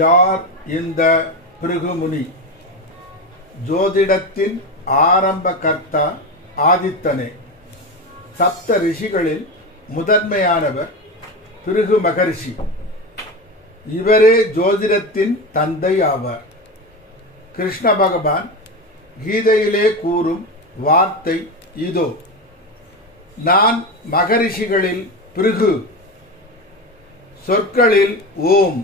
யார் இந்த பிருகுமுனி? ஜோதிடத்தின் ஆரம்ப கர்த்தா ஆதித்தனே. சப்த ரிஷிகளில் முதன்மையானவர் பிருகு மகரிஷி. இவரே ஜோதிடத்தின் தந்தை ஆவார். கிருஷ்ண பகவான் கீதையிலே கூறும் வார்த்தை இதோ: நான் மகரிஷிகளில் பிருகு, சொற்களில் ஓம்,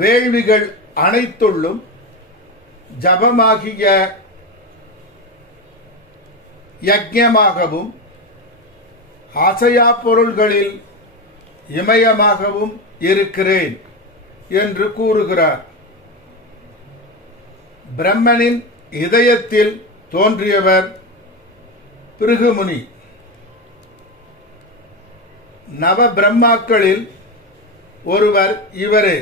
வேள்விகள் அனைத்துள்ளும் ஜபமாகிய யஜ்ஞமாகவும் அசையா பொருள்களில் இமயமாகவும் இருக்கிறேன் என்று கூறுகிறார். பிரம்மனின் இதயத்தில் தோன்றியவர் பிருகுமுனி. நவ பிரம்மாக்களில் ஒருவர் இவரே.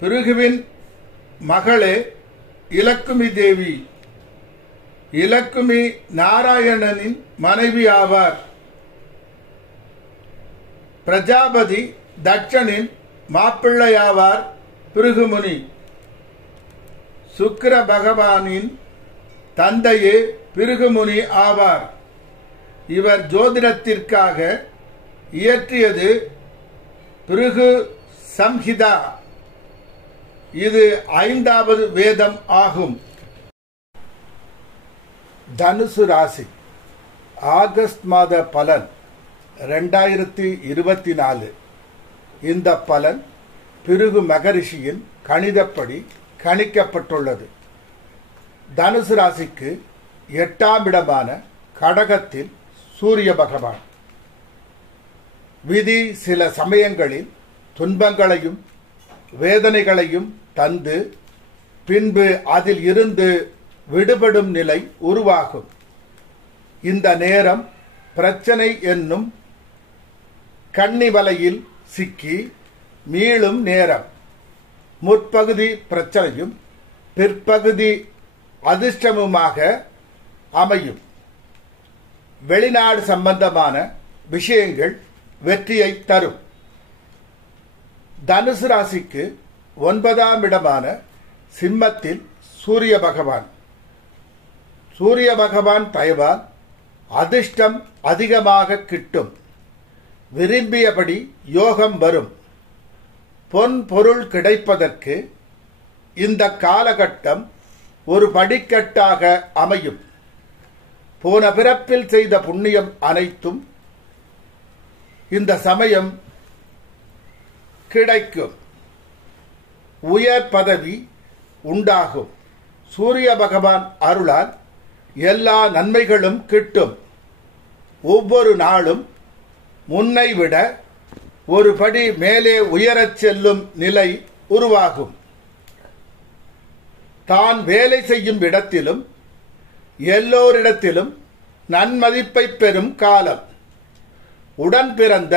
பிருகுவின் மகளே இலக்குமி தேவி. இலக்குமி நாராயணனின் மனைவி ஆவார். பிரஜாபதி தட்சனின் மாப்பிள்ளையாவார் பிருகுமுனி. சுக்கிர பகவானின் தந்தையே பிருகுமுனி ஆவார். இவர் ஜோதிடத்திற்காக இயற்றியது பிருகு சம்ஹிதா. இது 5வது வேதம் ஆகும். தனுசு ராசி ஆகஸ்ட் மாத பலன் 2024. இந்த பலன் பிருகு மகரிஷியின் கணிதப்படி கணிக்கப்பட்டுள்ளது. தனுசு ராசிக்கு 8ஆம் இடமான கடகத்தில் சூரிய பகவான். விதி சில சமயங்களில் துன்பங்களையும் வேதனைகளையும் தந்து பின்பு அதில் இருந்து விடுபடும் நிலை உருவாகும். இந்த நேரம் பிரச்சனை என்னும் கன்னிவலையில் சிக்கி மீளும் நேரம். முற்பகுதி பிரச்சனையும் பிற்பகுதி அதிர்ஷ்டமுமாக அமையும். வெளிநாடு சம்பந்தமான விஷயங்கள் வெற்றியை தரும். தனுசு ராசிக்கு 9ஆம் இடமான சிம்மத்தில் சூரிய பகவான். சூரிய பகவான் தயவால் அதிர்ஷ்டம் அதிகமாக கிட்டும். விரும்பியபடி யோகம் வரும். பொன் பொருள் கிடைப்பதற்கு இந்த காலகட்டம் ஒரு படிக்கட்டாக அமையும். போன பிறப்பில் செய்த புண்ணியம் அனைத்தும் இந்த சமயம் கிடைக்கும். உயர் பதவி உண்டாகும். சூரிய பகவான் அருளால் எல்லா நன்மைகளும் கிட்டும். ஒவ்வொரு நாளும் முன்னை விட ஒரு படி மேலே உயரச் செல்லும் நிலை உருவாகும். தான் வேலை செய்யும் இடத்திலும் எல்லோரிடத்திலும் நன்மதிப்பை பெறும் காலம். உடன் பிறந்த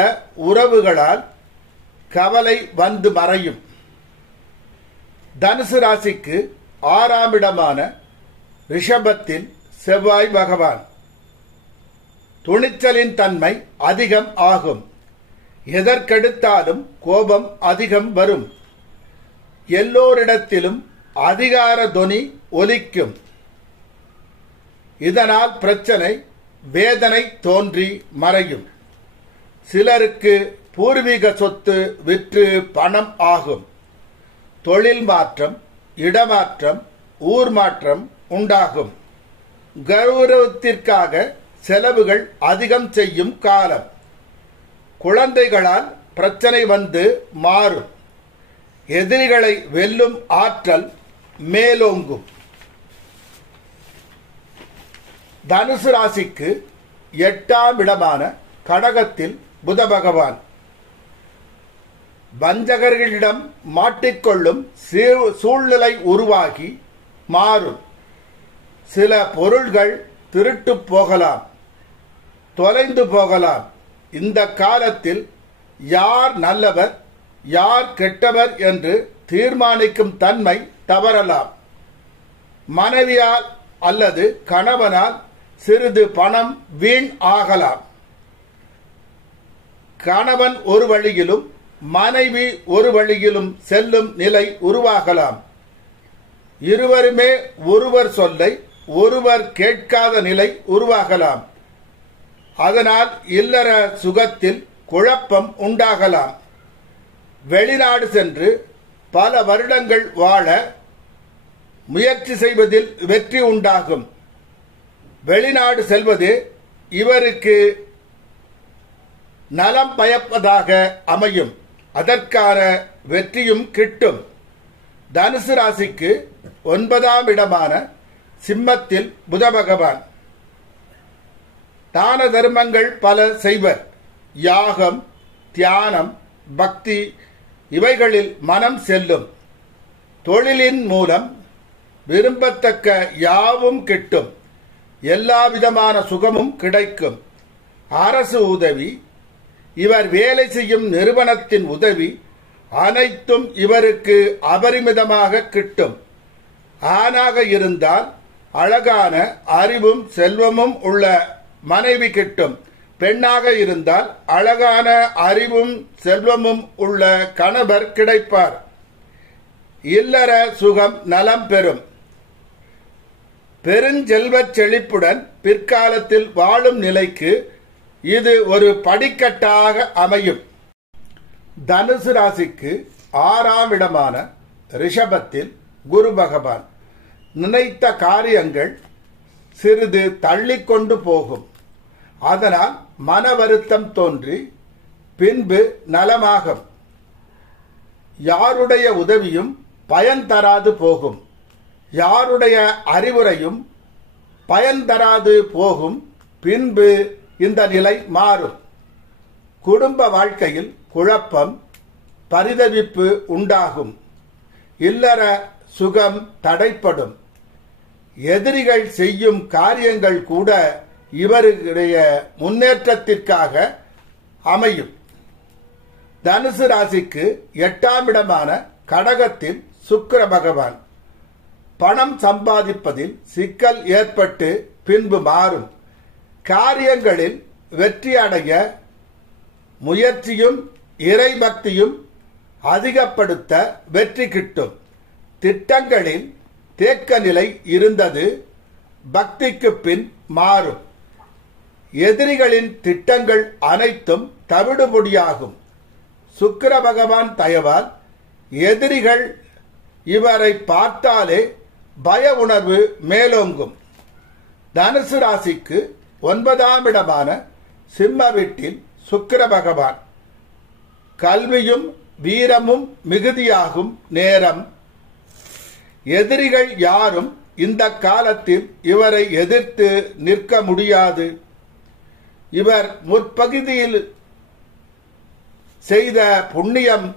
உறவுகளால் கவலை வந்து மறையும். தனுசு ராசிக்கு 6ஆம் இடமான ரிஷபத்தில் செவ்வாய் பகவான். துணிச்சலின் தன்மை அதிகம் ஆகும். எதற்கெடுத்தாலும் கோபம் அதிகம் வரும். எல்லோரிடத்திலும் அதிகார தொனி ஒலிக்கும். இதனால் பிரச்சனை வேதனை தோன்றி மறையும். சிலருக்கு பூர்வீக சொத்து விற்று பணம் ஆகும். தொழில் மாற்றம், இடமாற்றம், ஊர் மாற்றம் உண்டாகும். கௌரவத்திற்காக செலவுகள் அதிகம் செய்யும் காலம். குழந்தைகளால் பிரச்சனை வந்து மாறும். எதிரிகளை வெல்லும் ஆற்றல் மேலோங்கும். தனுசு ராசிக்கு 8ஆம் இடமான கடகத்தில் புத பகவான். வஞ்சகர்களிடம் மாட்டிக்கொள்ளும் சூழ்நிலை உருவாகி மாறும். சில பொருள்கள் திருட்டு போகலாம், தொலைந்து போகலாம். இந்த காலத்தில் யார் நல்லவர் யார் கெட்டவர் என்று தீர்மானிக்கும் தன்மை தவறலாம். மனைவியால் அல்லது கணவனால் சிறிது பணம் வீண் ஆகலாம். கணவன் ஒரு வழியிலும் மனைவி ஒரு வழியிலும் செல்லும் நிலை உருவாகலாம். இருவருமே ஒருவர் சொல்லை ஒருவர் கேட்காத நிலை உருவாகலாம். அதனால் இல்லற சுகத்தில் குழப்பம் உண்டாகலாம். வெளிநாடு சென்று பல வருடங்கள் வாழ முயற்சி செய்வதில் வெற்றி உண்டாகும். வெளிநாடு செல்வது இவருக்கு நலம் பயப்பதாக அமையும். அதற்கான வெற்றியும் கிட்டும். தனுசு ராசிக்கு 9ஆம் இடமான சிம்மத்தில் புத பகவான். தான தர்மங்கள் பல செய்வர். யாகம், தியானம், பக்தி இவைகளில் மனம் செல்லும். தொழிலின் மூலம் விரும்பத்தக்க யாவும் கிட்டும். எல்லா விதமான சுகமும் கிடைக்கும். அரசு உதவி, இவர் வேலை செய்யும் நிறுவனத்தின் உதவி அனைத்தும் இவருக்கு அபரிமிதமாக கிட்டும். ஆணாக இருந்தால் அழகான அறிவும் செல்வமும் உள்ள மனைவி கிட்டும். பெண்ணாக இருந்தால் அழகான அறிவும் செல்வமும் உள்ள கணவர் கிடைப்பார். இல்லற சுகம் நலம் பெறும். பெருஞ்செல்வச் செழிப்புடன் பிற்காலத்தில் வாழும் நிலைக்கு இது ஒரு படிக்கட்டாக அமையும். தனுசு ராசிக்கு 6ஆம் இடமான ரிஷபத்தில் குரு பகவான். நினைத்த காரியங்கள் சிறிது தள்ளிக்கொண்டு போகும். அதனால் மன வருத்தம் தோன்றி பின்பு நலமாகும். யாருடைய உதவியும் பயன் தராது போகும். யாருடைய அறிவுரையும் பயன் தராது போகும். பின்பு இந்த நிலை மாறும். குடும்ப வாழ்க்கையில் குழப்பம், பரிதவிப்பு உண்டாகும். இல்லற சுகம் தடைப்படும். எதிரிகள் செய்யும் காரியங்கள் கூட இவருடைய முன்னேற்றத்திற்காக அமையும். தனுசு ராசிக்கு 8ஆம் இடமான கடகத்தில் சுக்கிர பகவான். பணம் சம்பாதிப்பதில் சிக்கல் ஏற்பட்டு பின்பு மாறும். காரியங்களில் வெற்றி அடைய முயற்சியும் இறைபக்தியும் அதிகப்படுத்த வெற்றி கிட்டும். திட்டங்களில் தேக்க நிலை இருந்தது பக்திக்கு பின் மாறும். எதிரிகளின் திட்டங்கள் அனைத்தும் தவிடுபொடியாகும். சுக்கிர பகவான் தயவால் எதிரிகள் இவரை பார்த்தாலே பய உணர்வு மேலோங்கும். தனுசு ராசிக்கு 9ஆம் இடமான சிம்ம வீட்டில் சுக்கிர பகவான். கல்வியும் வீரமும் மிகுதியாகும் நேரம். எதிரிகள் யாரும் இந்த காலத்தில் இவரை எதிர்த்து நிற்க முடியாது. இவர் முற்பகுதியில் செய்த புண்ணியம்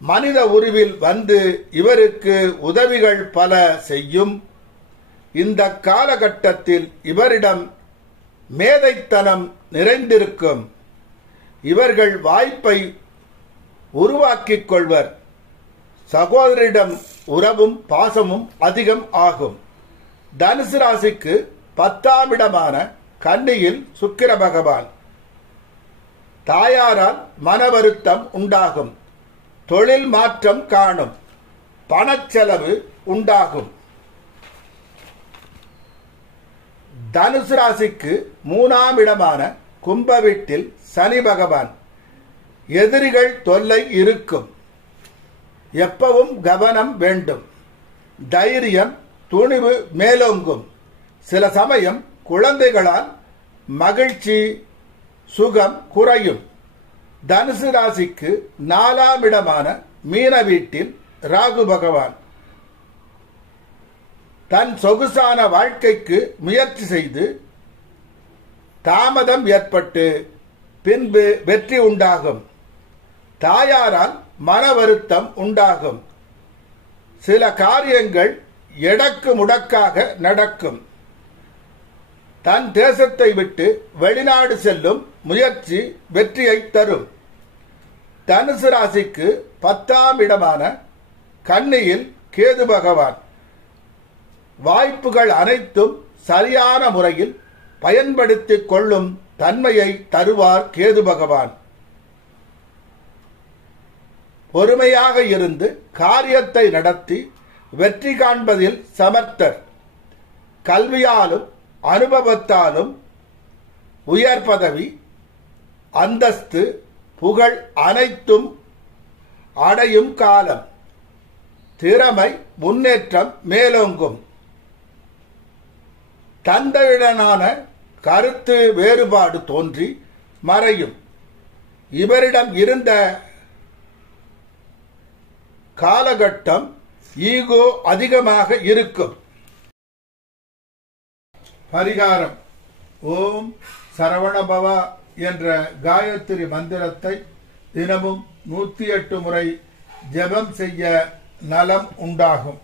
மனித உருவில் வந்து இவருக்கு உதவிகள் பல செய்யும். இந்த காலகட்டத்தில் இவரிடம் மேதைத்தனம் நிறைந்திருக்கும். இவர்கள் வாய்ப்பை உருவாக்கிக் கொள்வர். சகோதரிடம் உறவும் பாசமும் அதிகம் ஆகும். தனுசு ராசிக்கு 10ஆம் இடமான கன்னியில் சுக்கிர பகவான். தாயாரால் மன வருத்தம் உண்டாகும். தொழில் மாற்றம் காணும். பணச்செலவு உண்டாகும். தனுசு ராசிக்கு 3ஆம் இடமான கும்ப வீட்டில் சனி பகவான். எதிரிகள் தொல்லை இருக்கும். எப்பவும் கவனம் வேண்டும். தைரியம் துணிவு மேலோங்கும். சில சமயம் குழந்தைகளால் மகிழ்ச்சி சுகம் குறையும். தனுசு ராசிக்கு 4ஆம் இடமான மீன வீட்டில் ராகு பகவான். தன் சொகுசான வாழ்க்கைக்கு முயற்சி செய்து தாமதம் ஏற்பட்டு பின்பு வெற்றி உண்டாகும். தாயாரால் மன வருத்தம் உண்டாகும். சில காரியங்கள் எடக்கு முடக்காக நடக்கும். தன் தேசத்தை விட்டு வெளிநாடு செல்லும் முயற்சி வெற்றியை தரும். தனுசு ராசிக்கு 10ஆம் இடமான கன்னியில் கேது பகவான். வாய்ப்புகள் அனைத்தும் சரியான முறையில் பயன்படுத்திக் கொள்ளும் தன்மையை தருவார் கேது பகவான். பொறுமையாக இருந்து காரியத்தை நடத்தி வெற்றி காண்பதில் சமர்த்தர். கல்வியாலும் அனுபவத்தாலும் உயர் பதவி, அந்தஸ்து, புகழ் அனைத்தும் அடையும் காலம். திறமை, முன்னேற்றம் மேலோங்கும். தந்தையுடனான கருத்து வேறுபாடு தோன்றி மறையும். இவரிடம் இருந்த காலகட்டம் ஈகோ அதிகமாக இருக்கும். பரிகாரம்: ஓம் சரவணபவா என்ற காயத்ரி மந்திரத்தை தினமும் 108 முறை ஜெபம் செய்ய நலம் உண்டாகும்.